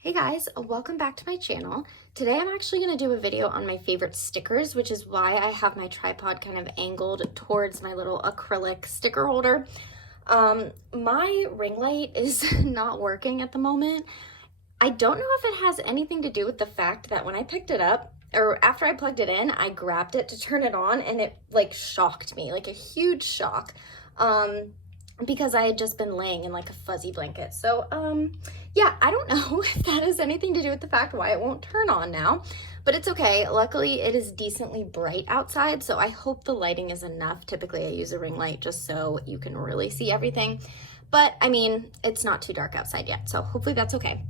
Hey guys, welcome back to my channel. Today I'm actually going to do a video on my favorite stickers, which is why I have my tripod kind of angled towards my little acrylic sticker holder. My ring light is not working at the moment. I don't know if it has anything to do with the fact that when I picked it up, or after I plugged it in, I grabbed it to turn it on and it like shocked me, like a huge shock. Because I had just been laying in like a fuzzy blanket. So, yeah, I don't know if that has anything to do with the fact why it won't turn on now, but it's okay. Luckily, it is decently bright outside, so I hope the lighting is enough. Typically, I use a ring light just so you can really see everything, but I mean, it's not too dark outside yet, so hopefully that's okay.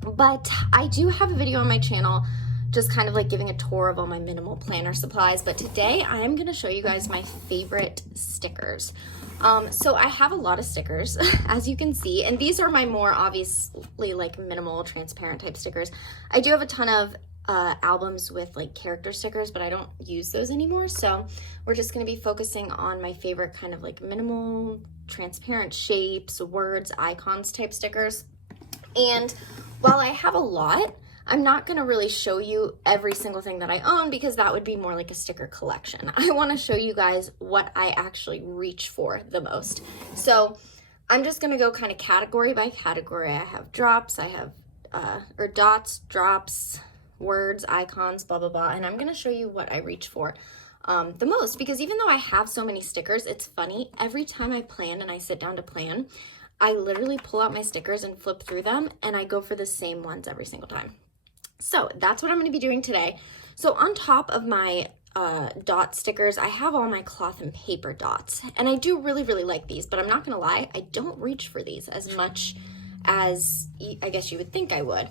But I do have a video on my channel just kind of like giving a tour of all my minimal planner supplies, but today I am gonna show you guys my favorite stickers. So I have a lot of stickers, as you can see, and these are my more obviously like minimal transparent type stickers. I do have a ton of albums with like character stickers, but I don't use those anymore. So we're just going to be focusing on my favorite kind of like minimal transparent shapes, words, icons type stickers. And while I have a lot, I'm not going to really show you every single thing that I own because that would be more like a sticker collection. I want to show you guys what I actually reach for the most. So I'm just going to go kind of category by category. I have drops, I have or dots, drops, words, icons, blah, blah, blah. And I'm going to show you what I reach for the most, because even though I have so many stickers, it's funny. Every time I plan and I sit down to plan, I literally pull out my stickers and flip through them and I go for the same ones every single time. So that's what I'm going to be doing today. So on top of my dot stickers, I have all my cloth and paper dots. And I do really, really like these, but I'm not going to lie, I don't reach for these as much as I guess you would think I would.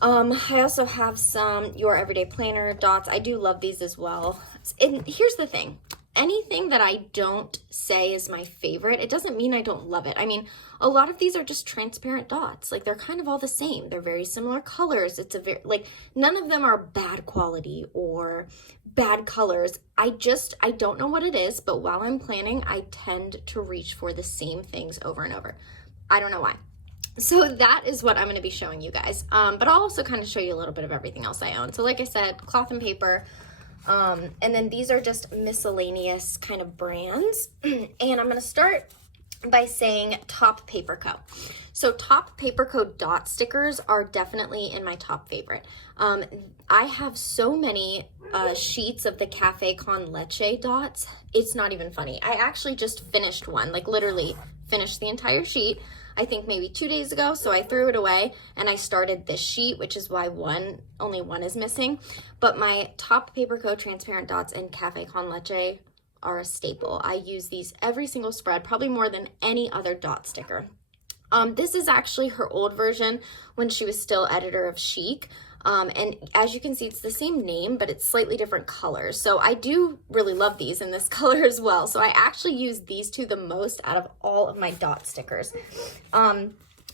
I also have some Your Everyday Planner dots. I do love these as well. And here's the thing. Anything that I don't say is my favorite, it doesn't mean I don't love it. I mean, a lot of these are just transparent dots. Like, they're kind of all the same. They're very similar colors. It's a very, like, none of them are bad quality or bad colors. I don't know what it is, but while I'm planning, I tend to reach for the same things over and over. I don't know why. So that is what I'm going to be showing you guys. But I'll also kind of show you a little bit of everything else I own. So like I said, cloth and paper. And then these are just miscellaneous kind of brands. And I'm going to start by saying Top Paper Co. So Top Paper Co. dot stickers are definitely in my top favorite. I have so many sheets of the Cafe Con Leche dots. It's not even funny. I actually just finished one, like literally finished the entire sheet. I think maybe 2 days ago, so I threw it away and I started this sheet, which is why only one is missing. But my Top Paper Co. transparent dots and Cafe Con Leche are a staple. I use these every single spread, probably more than any other dot sticker. This is actually her old version when she was still editor of Chic. And as you can see, it's the same name, but it's slightly different colors. So I do really love these in this color as well. So I actually use these two the most out of all of my dot stickers.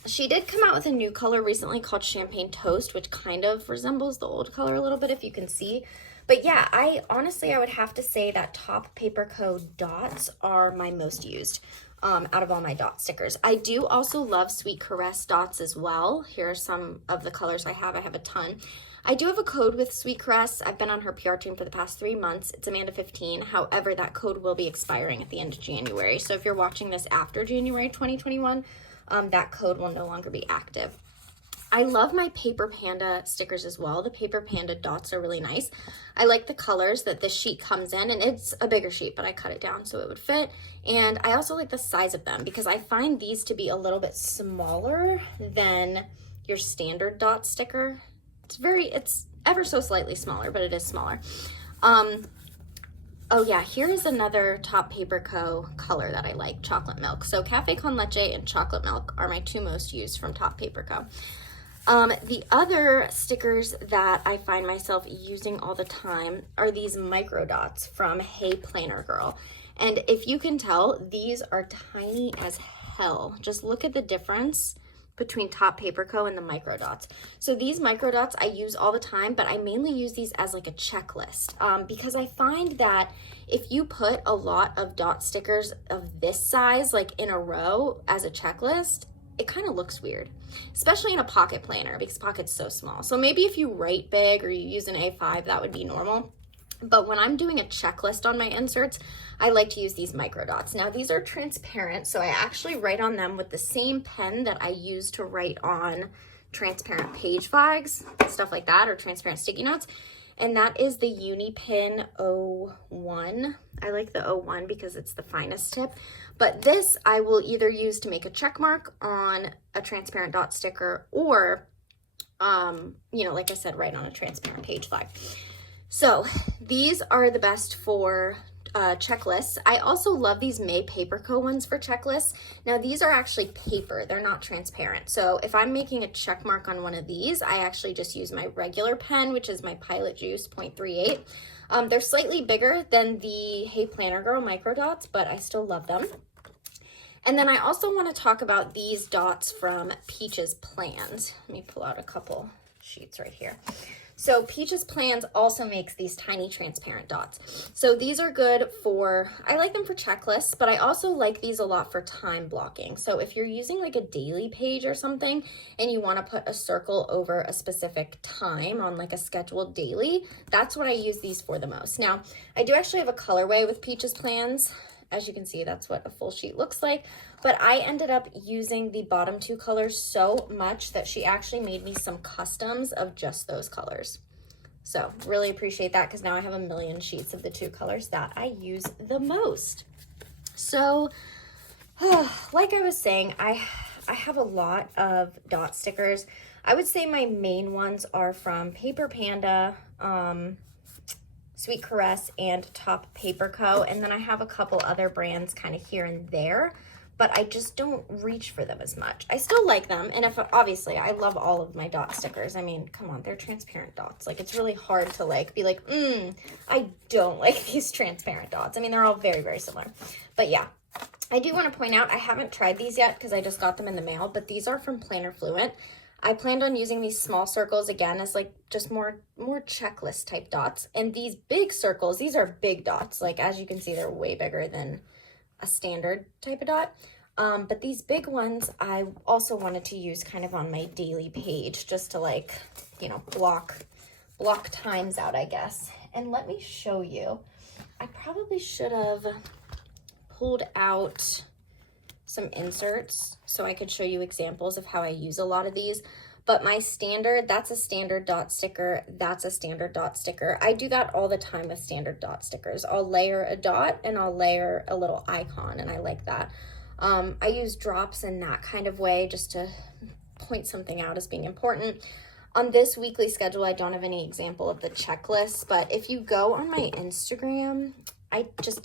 She did come out with a new color recently called Champagne Toast, which kind of resembles the old color a little bit, if you can see. But yeah, I would have to say that Top Paper Co. dots are my most used out of all my dot stickers. I do also love Sweet Caress dots as well. Here are some of the colors I have. I have a ton. I do have a code with Sweet Caress. I've been on her PR team for the past 3 months. It's Amanda15. However, that code will be expiring at the end of January. So if you're watching this after January 2021, that code will no longer be active. I love my Paper Panda stickers as well. The Paper Panda dots are really nice. I like the colors that this sheet comes in, and it's a bigger sheet, but I cut it down so it would fit. And I also like the size of them because I find these to be a little bit smaller than your standard dot sticker. It's ever so slightly smaller, but it is smaller. Oh yeah, here is another Top Paper Co. color that I like, Chocolate Milk. So Cafe Con Leche and Chocolate Milk are my two most used from Top Paper Co. The other stickers that I find myself using all the time are these Microdots from Hey Planner Girl. And if you can tell, these are tiny as hell. Just look at the difference between Top Paper Co. and the Microdots. So these Microdots I use all the time, but I mainly use these as like a checklist because I find that if you put a lot of dot stickers of this size like in a row as a checklist, it kind of looks weird, especially in a pocket planner because pocket's so small. So maybe if you write big or you use an A5, that would be normal. But when I'm doing a checklist on my inserts, I like to use these Microdots. Now these are transparent, so I actually write on them with the same pen that I use to write on transparent page flags, stuff like that, or transparent sticky notes. And that is the Unipin 01. I like the 01 because it's the finest tip. But this I will either use to make a check mark on a transparent dot sticker or, you know, like I said, write on a transparent page flag. So these are the best for checklists. I also love these May Paperco ones for checklists. Now these are actually paper, they're not transparent. So if I'm making a check mark on one of these, I actually just use my regular pen, which is my Pilot Juice 0.38. They're slightly bigger than the Hey Planner Girl Microdots, but I still love them. And then I also want to talk about these dots from Peach's Plans. Let me pull out a couple sheets right here. So Peach's Plans also makes these tiny transparent dots. So these are good for, I like them for checklists, but I also like these a lot for time blocking. So if you're using like a daily page or something and you want to put a circle over a specific time on like a scheduled daily, that's what I use these for the most. Now, I do actually have a colorway with Peach's Plans. As you can see, that's what a full sheet looks like. But I ended up using the bottom two colors so much that she actually made me some customs of just those colors. So really appreciate that because now I have a million sheets of the two colors that I use the most. So like I was saying, I have a lot of dot stickers. I would say my main ones are from Paper Panda, Sweet Caress, and Top Paper Co. And then I have a couple other brands kind of here and there, but I just don't reach for them as much. I still like them, and if obviously I love all of my dot stickers. I mean, come on, they're transparent dots. Like, it's really hard to like be like, I don't like these transparent dots. I mean, they're all very, very similar. But yeah, I do want to point out, I haven't tried these yet because I just got them in the mail, but these are from Planner Fluent. I planned on using these small circles again as like just more checklist type dots. And these big circles, these are big dots. Like, as you can see, they're way bigger than a standard type of dot. But these big ones, I also wanted to use kind of on my daily page just to like, you know, block times out, I guess. And let me show you. I probably should have pulled out some inserts so I could show you examples of how I use a lot of these. But my standard, that's a standard dot sticker, that's a standard dot sticker. I do that all the time with standard dot stickers. I'll layer a dot and I'll layer a little icon, and I like that. I use drops in that kind of way just to point something out as being important. On this weekly schedule, I don't have any example of the checklist, but if you go on my Instagram,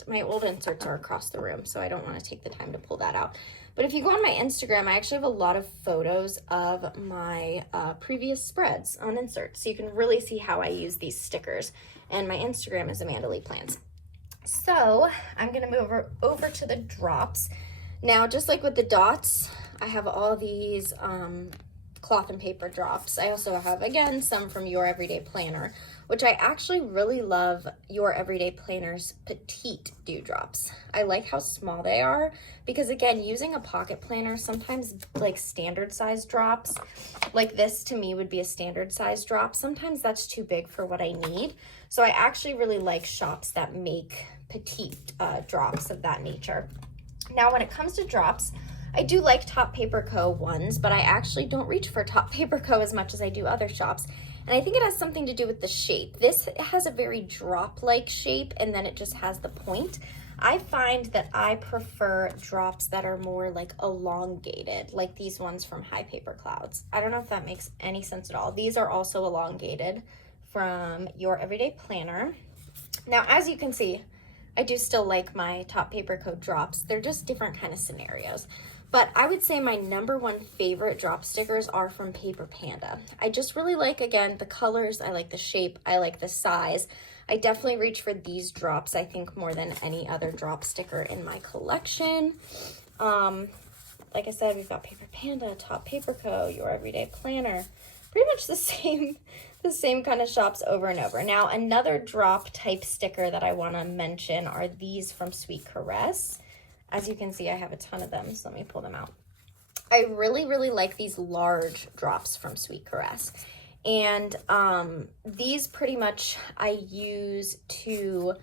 my old inserts are across the room, so I don't want to take the time to pull that out. But if you go on my Instagram, I actually have a lot of photos of my previous spreads on inserts, so you can really see how I use these stickers. And my Instagram is Amanda Lee Plans. So I'm going to move over to the drops. Now, just like with the dots, I have all these cloth and paper drops. I also have, again, some from Your Everyday Planner, which I actually really love Your Everyday Planner's petite dewdrops. I like how small they are because, again, using a pocket planner, sometimes like standard size drops, like this to me would be a standard size drop. Sometimes that's too big for what I need. So I actually really like shops that make petite drops of that nature. Now, when it comes to drops, I do like Top Paper Co. ones, but I actually don't reach for Top Paper Co. as much as I do other shops. And I think it has something to do with the shape. This has a very drop-like shape, and then it just has the point. I find that I prefer drops that are more like elongated, like these ones from High Paper Clouds. I don't know if that makes any sense at all. These are also elongated from Your Everyday Planner. Now, as you can see, I do still like my Top Paper Co. drops. They're just different kind of scenarios. But I would say my number one favorite drop stickers are from Paper Panda. I just really like, again, the colors. I like the shape. I like the size. I definitely reach for these drops, I think, more than any other drop sticker in my collection. Like I said, we've got Paper Panda, Top Paper Co., Your Everyday Planner. Pretty much the same kind of shops over and over. Now, another drop type sticker that I want to mention are these from Sweet Caress. As you can see, I have a ton of them, so let me pull them out. I really, really like these large drops from Sweet Caress. And these pretty much I use to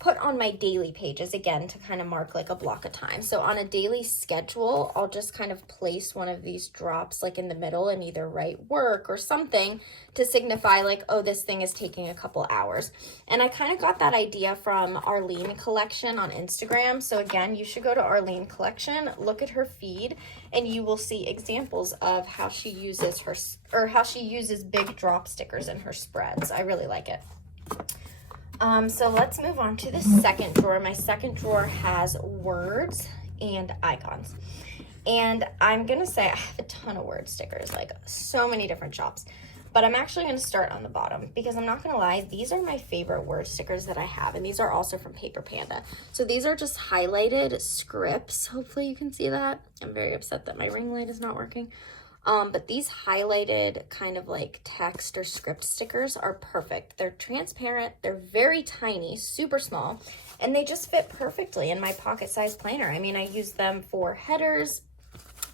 put on my daily pages, again, to kind of mark like a block of time. So on a daily schedule, I'll just kind of place one of these drops like in the middle and either write work or something to signify like, oh, this thing is taking a couple hours. And I kind of got that idea from Arlene Collection on Instagram. So again, you should go to Arlene Collection, look at her feed, and you will see examples of how she uses big drop stickers in her spreads. I really like it. So let's move on to the second drawer. My second drawer has words and icons. And I'm going to say I have a ton of word stickers, like so many different shops. But I'm actually going to start on the bottom because I'm not going to lie, these are my favorite word stickers that I have. And these are also from Paper Panda. So these are just highlighted scripts. Hopefully you can see that. I'm very upset that my ring light is not working. But these highlighted kind of like text or script stickers are perfect. They're transparent, they're very tiny, super small, and they just fit perfectly in my pocket-sized planner. I mean, I use them for headers.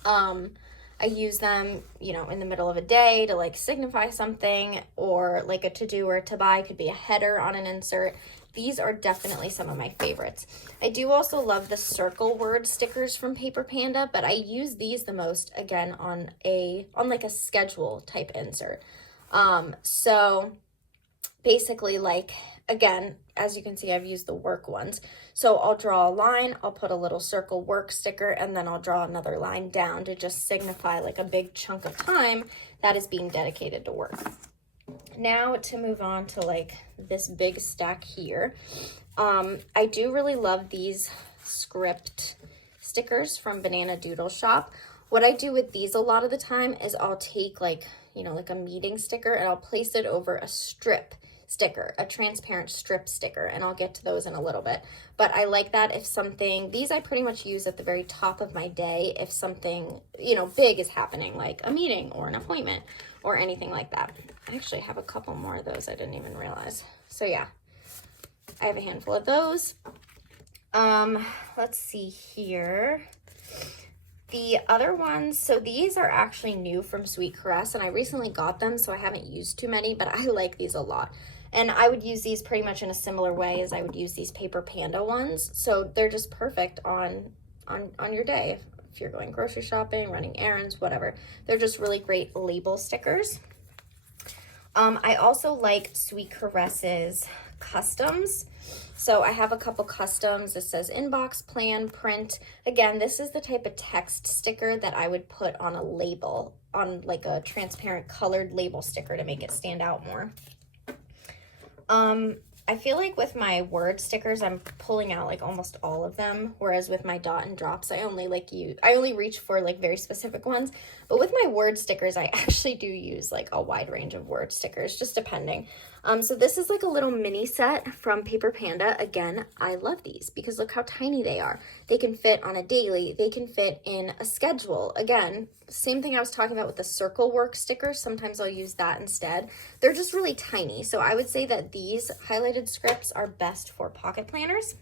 I use them, you know, in the middle of a day to like signify something, or like a to-do or to buy could be a header on an insert. These are definitely some of my favorites. I do also love the circle word stickers from Paper Panda, but I use these the most, again, on like a schedule type insert. So basically, like, again, as you can see, I've used the work ones. So I'll draw a line, I'll put a little circle work sticker, and then I'll draw another line down to just signify like a big chunk of time that is being dedicated to work. Now to move on to like this big stack here. I do really love these script stickers from Banana Doodle Shop. What I do with these a lot of the time is I'll take like, you know, like a meeting sticker and I'll place it over a strip sticker, a transparent strip sticker, and I'll get to those in a little bit. But I like that if something, these I pretty much use at the very top of my day if something, you know, big is happening, like a meeting or an appointment or anything like that. I actually have a couple more of those I didn't even realize. So yeah, I have a handful of those. Let's see here. The other ones, so these are actually new from Sweet Caress, and I recently got them, so I haven't used too many, but I like these a lot. And I would use these pretty much in a similar way as I would use these Paper Panda ones. So they're just perfect on your day. If you're going grocery shopping, running errands, whatever. They're just really great label stickers. I also like Sweet Caress's customs. So I have a couple customs. It says inbox, plan, print. Again, this is the type of text sticker that I would put on a label, on like a transparent colored label sticker to make it stand out more. I feel like with my word stickers, I'm pulling out like almost all of them, whereas with my dot and drops, I only reach for like very specific ones. But with my word stickers, I actually do use like a wide range of word stickers, just depending. So this is like a little mini set from Paper Panda. Again, I love these because look how tiny they are. They can fit on a daily, they can fit in a schedule. Again, same thing I was talking about with the circle work stickers. Sometimes I'll use that instead. They're just really tiny. So I would say that these highlighted scripts are best for pocket planners.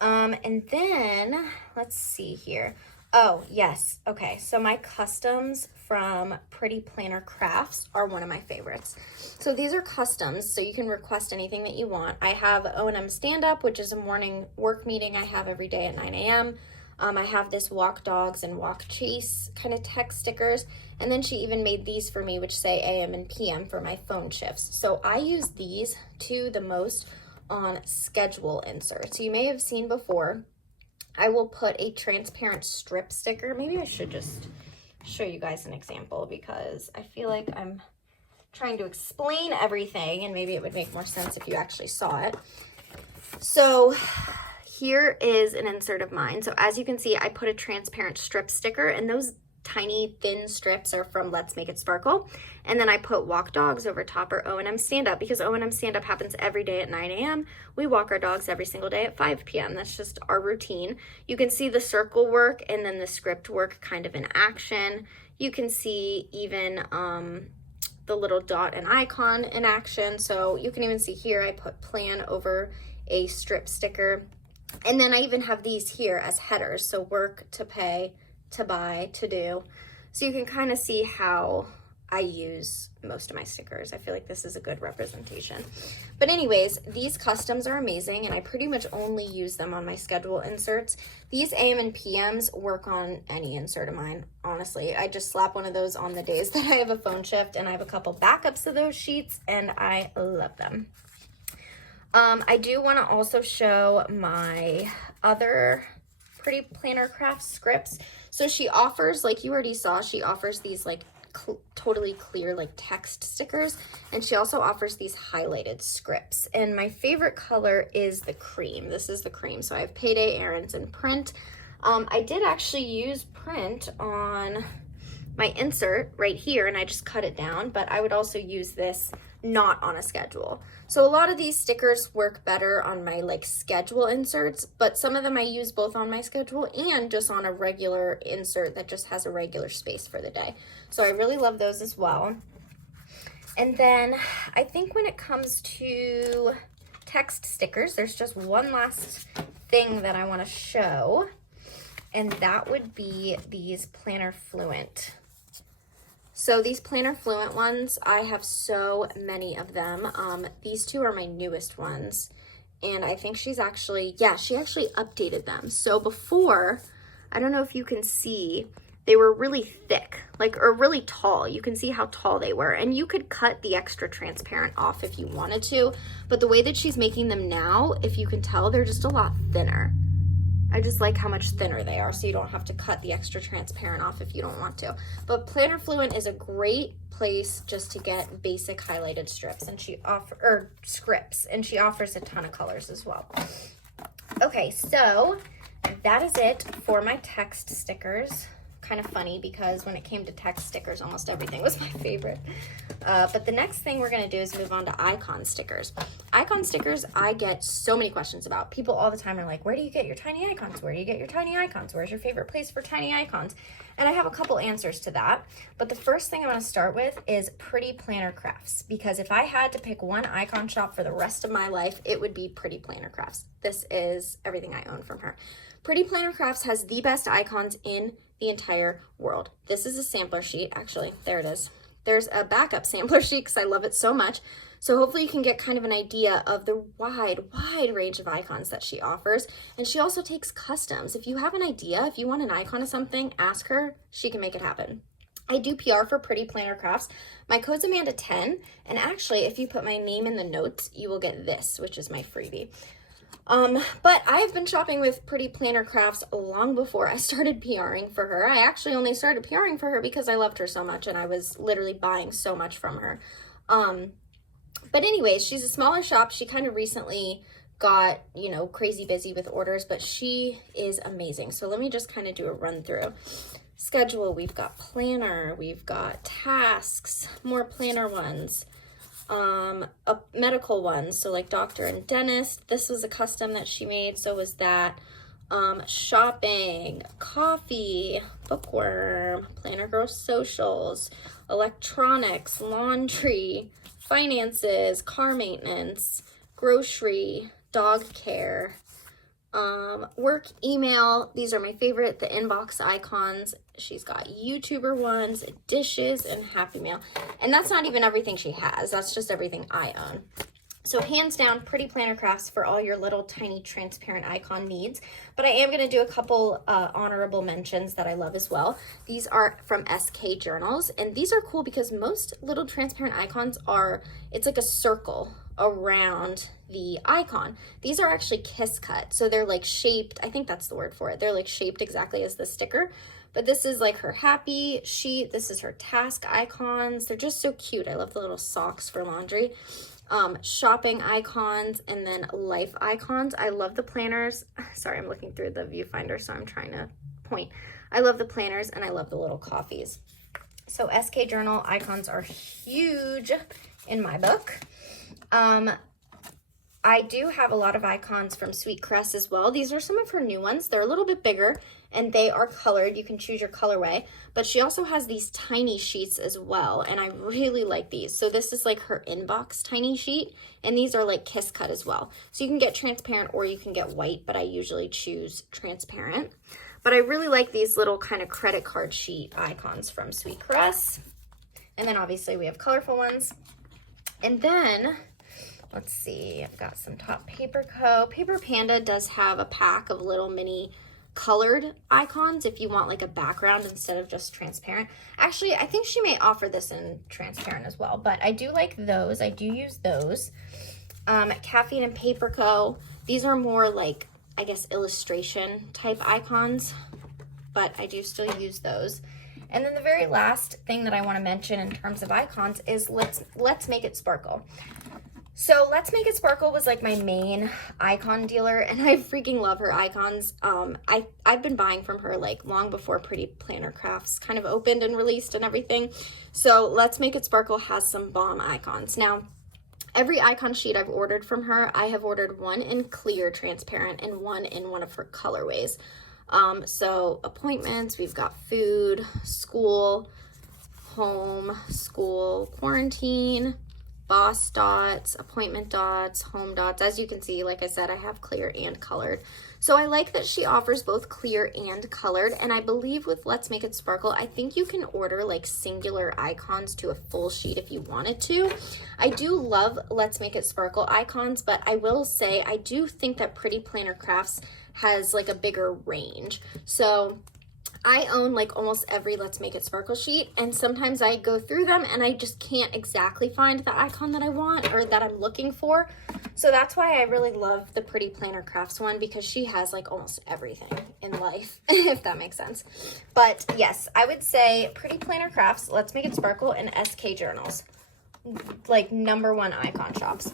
And then let's see here. Oh, yes. Okay, so my customs from Pretty Planner Crafts are one of my favorites. So these are customs, so you can request anything that you want. I have O&M Stand Up, which is a morning work meeting I have every day at 9 a.m. I have this Walk Dogs and Walk Chase kind of text stickers. And then she even made these for me, which say AM and PM for my phone shifts. So I use these two the most on schedule inserts. So you may have seen before, I will put a transparent strip sticker. Maybe I should just show you guys an example because I feel like I'm trying to explain everything and maybe it would make more sense if you actually saw it. So here is an insert of mine. So as you can see, I put a transparent strip sticker, and those tiny thin strips are from Let's Make It Sparkle. And then I put Walk Dogs over top, or O&M Stand Up, because O&M Stand Up happens every day at 9 a.m. We walk our dogs every single day at 5 p.m. That's just our routine. You can see the circle work and then the script work kind of in action. You can see even the little dot and icon in action. So you can even see here I put plan over a strip sticker. And then I even have these here as headers. So work to pay to buy, to do. So you can kind of see how I use most of my stickers. I feel like this is a good representation. But anyways, these customs are amazing, and I pretty much only use them on my schedule inserts. These AM and PMs work on any insert of mine, honestly. I just slap one of those on the days that I have a phone shift, and I have a couple backups of those sheets, and I love them. I do want to also show my other Pretty Planner Craft scripts. So she offers, like you already saw, she offers these like totally clear like text stickers, and she also offers these highlighted scripts, and my favorite color is the cream. This is the cream. So I have Payday, Errands, and Print. I did actually use print on my insert right here, and I just cut it down, but I would also use this not on a schedule. So a lot of these stickers work better on my like schedule inserts, but some of them I use both on my schedule and just on a regular insert that just has a regular space for the day. So I really love those as well. And then I think when it comes to text stickers, there's just one last thing that I want to show, and that would be these Planner Fluent. So these Planner Fluent ones, I have so many of them. These two are my newest ones, and I think she's actually, yeah, she actually updated them. So before, I don't know if you can see, they were really thick, like, or really tall. You can see how tall they were, and you could cut the extra transparent off if you wanted to, but the way that she's making them now, if you can tell, they're just a lot thinner. I just like how much thinner they are, so you don't have to cut the extra transparent off if you don't want to. But Planner Fluent is a great place just to get basic highlighted strips, and scripts, and she offers a ton of colors as well. Okay, so that is it for my text stickers. Kind of funny because when it came to text stickers, almost everything was my favorite. But the next thing we're going to do is move on to icon stickers. Icon stickers, I get so many questions about. People all the time are like, where do you get your tiny icons? Where do you get your tiny icons? Where's your favorite place for tiny icons? And I have a couple answers to that. But the first thing I want to start with is Pretty Planner Crafts, because if I had to pick one icon shop for the rest of my life, it would be Pretty Planner Crafts. This is everything I own from her. Pretty Planner Crafts has the best icons in the entire world. This is a sampler sheet. Actually, there it is. There's a backup sampler sheet because I love it so much. So hopefully you can get kind of an idea of the wide range of icons that she offers. And she also takes customs. If you have an idea, if you want an icon of something, ask her. She can make it happen. I do PR for Pretty Planner Crafts. My code's Amanda10. And actually, if you put my name in the notes, you will get this, which is my freebie. But I have been shopping with Pretty Planner Crafts long before I started PRing for her. I actually only started PRing for her because I loved her so much and I was literally buying so much from her. But anyways, she's a smaller shop. She kind of recently got, you know, crazy busy with orders, but she is amazing. So let me just kind of do a run through. Schedule, we've got planner, we've got tasks, more planner ones. A medical one, so like doctor and dentist. This was a custom that she made, so was that. Shopping, coffee, bookworm, Planner Girl socials, electronics, laundry, finances, car maintenance, grocery, dog care, work, email. These are my favorite, the inbox icons. She's got YouTuber ones, dishes, and Happy Mail. And that's not even everything she has. That's just everything I own. So hands down, Pretty Planner Crafts for all your little tiny transparent icon needs. But I am going to do a couple honorable mentions that I love as well. These are from SK Journals. And these are cool because most little transparent icons are, it's like a circle around the icon. These are actually kiss cut. So they're like shaped, I think that's the word for it. They're like shaped exactly as the sticker. But this is like her happy sheet. This is her task icons. They're just so cute. I love the little socks for laundry. Shopping icons, and then life icons. I love the planners. Sorry, I'm looking through the viewfinder, so I'm trying to point. I love the planners, and I love the little coffees. So SK Journal icons are huge in my book. I do have a lot of icons from Sweet Crest as well. These are some of her new ones. They're a little bit bigger and they are colored. You can choose your colorway, but she also has these tiny sheets as well. And I really like these. So this is like her inbox tiny sheet, and these are like kiss cut as well. So you can get transparent or you can get white, but I usually choose transparent. But I really like these little kind of credit card sheet icons from Sweet Caress. And then obviously we have colorful ones. And then, let's see, I've got some Top Paper Co. Paper Panda does have a pack of little mini colored icons if you want like a background instead of just transparent. Actually, I think she may offer this in transparent as well, but I do like those. I do use those. Caffeine and Paper Co. These are more like, I guess, illustration type icons, but I do still use those. And then the very last thing that I want to mention in terms of icons is Let's Make It Sparkle. So Let's Make It Sparkle was like my main icon dealer, and I freaking love her icons. I've been buying from her like long before Pretty Planner Crafts kind of opened and released and everything. So Let's Make It Sparkle has some bomb icons. Now, every icon sheet I've ordered from her, I have ordered one in clear transparent and one in one of her colorways. So appointments, we've got food, school, home, school, quarantine, boss dots, appointment dots, home dots. As you can see, like I said, I have clear and colored. So I like that she offers both clear and colored. And I believe with Let's Make It Sparkle, I think you can order like singular icons to a full sheet if you wanted to. I do love Let's Make It Sparkle icons, but I will say I do think that Pretty Planner Crafts has like a bigger range. So I own like almost every Let's Make It Sparkle sheet, and sometimes I go through them and I just can't exactly find the icon that I want or that I'm looking for. So that's why I really love the Pretty Planner Crafts one, because she has like almost everything in life, if that makes sense. But yes, I would say Pretty Planner Crafts, Let's Make It Sparkle, and SK Journals, like #1 icon shops.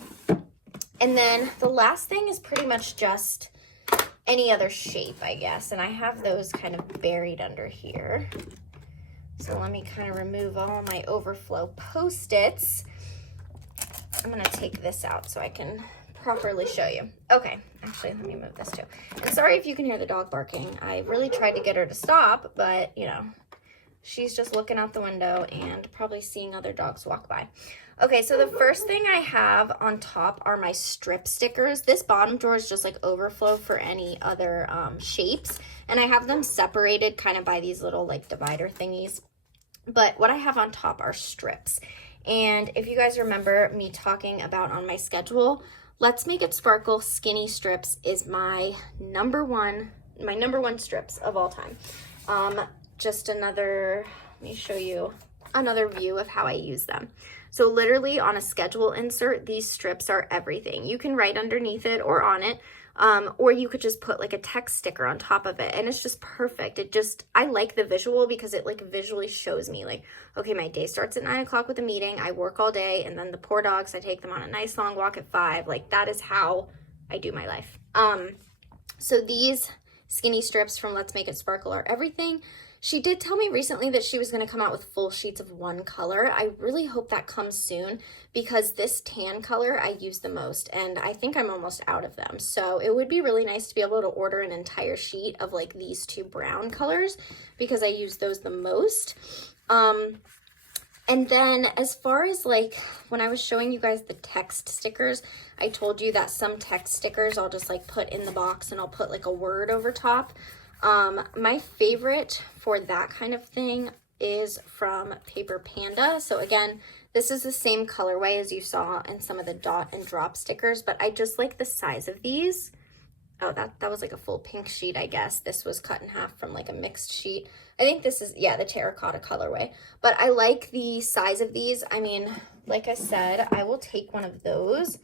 And then the last thing is pretty much just any other shape, I guess, and I have those kind of buried under here. So let me kind of remove all my overflow Post-its. I'm gonna take this out so I can properly show you. Okay, actually, let me move this too. And sorry if you can hear the dog barking. I really tried to get her to stop, but you know, she's just looking out the window and probably seeing other dogs walk by. Okay, so the first thing I have on top are my strip stickers. This bottom drawer is just like overflow for any other shapes. And I have them separated kind of by these little like divider thingies. But what I have on top are strips. And if you guys remember me talking about on my schedule, Let's Make It Sparkle skinny strips is my number one strips of all time. Just another, let me show you another view of how I use them. So literally on a schedule insert, these strips are everything. You can write underneath it or on it, or you could just put like a text sticker on top of it, and it's just perfect. I like the visual because it like visually shows me like, okay, my day starts at 9 o'clock with a meeting, I work all day, and then the poor dogs, I take them on a nice long walk at 5. Like that is how I do my life. So these skinny strips from Let's Make It Sparkle are everything. She did tell me recently that she was going to come out with full sheets of one color. I really hope that comes soon, because this tan color I use the most, and I think I'm almost out of them. So it would be really nice to be able to order an entire sheet of like these two brown colors, because I use those the most. And then as far as like when I was showing you guys the text stickers, I told you that some text stickers I'll just like put in the box and I'll put like a word over top. My favorite for that kind of thing is from Paper Panda. So again, this is the same colorway as you saw in some of the dot and drop stickers, but I just like the size of these. Oh, that was like a full pink sheet, I guess. This was cut in half from like a mixed sheet. I think this is, yeah, the terracotta colorway. But I like the size of these. I mean, like I said, I will take one of those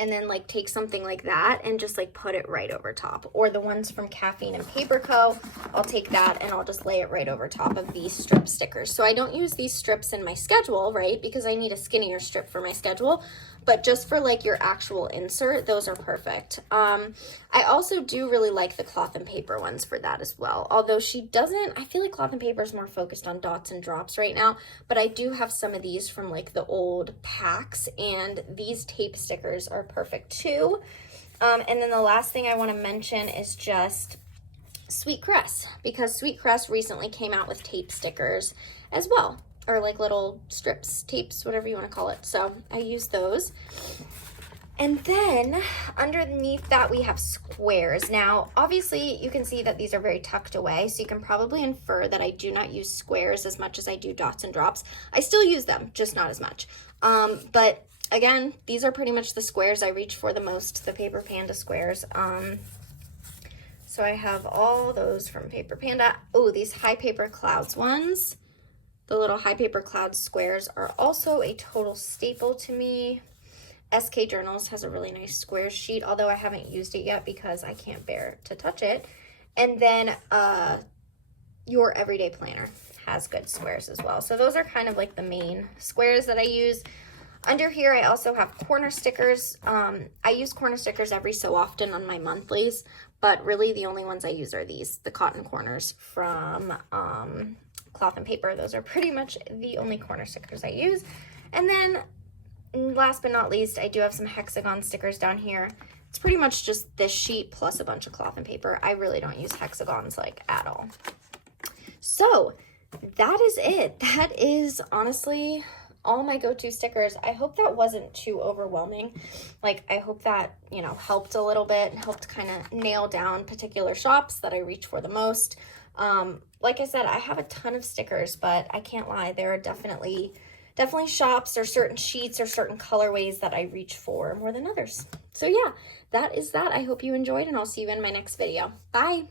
and then like take something like that and just like put it right over top. Or the ones from Caffeine and Paper Co., I'll take that and I'll just lay it right over top of these strip stickers. So I don't use these strips in my schedule, right? Because I need a skinnier strip for my schedule. But just for like your actual insert, those are perfect. I also do really like the cloth and paper ones for that as well. Although she doesn't, I feel like cloth and paper is more focused on dots and drops right now. But I do have some of these from like the old packs, and these tape stickers are perfect too. And then the last thing I want to mention is just Sweet Caress, because Sweet Caress recently came out with tape stickers as well, or like little strips, tapes, whatever you want to call it. So I use those. And then underneath that we have squares. Now, obviously you can see that these are very tucked away, so you can probably infer that I do not use squares as much as I do dots and drops. I still use them, just not as much. But again, these are pretty much the squares I reach for the most, the Paper Panda squares. So I have all those from Paper Panda. Oh, these High Paper Clouds ones, the little High Paper Clouds squares are also a total staple to me. SK Journals has a really nice square sheet, although I haven't used it yet because I can't bear to touch it. And then Your Everyday Planner has good squares as well. So those are kind of like the main squares that I use. Under here, I also have corner stickers. I use corner stickers every so often on my monthlies, but really the only ones I use are these, the cotton corners from Cloth and Paper. Those are pretty much the only corner stickers I use. And then last but not least, I do have some hexagon stickers down here. It's pretty much just this sheet plus a bunch of Cloth and Paper. I really don't use hexagons like at all. So that is it. That is honestly all my go-to stickers. I hope that wasn't too overwhelming. Like, I hope that, you know, helped a little bit, helped kind of nail down particular shops that I reach for the most. Like I said, I have a ton of stickers, but I can't lie, there are definitely shops or certain sheets or certain colorways that I reach for more than others. So yeah, that is that. I hope you enjoyed, and I'll see you in my next video. Bye.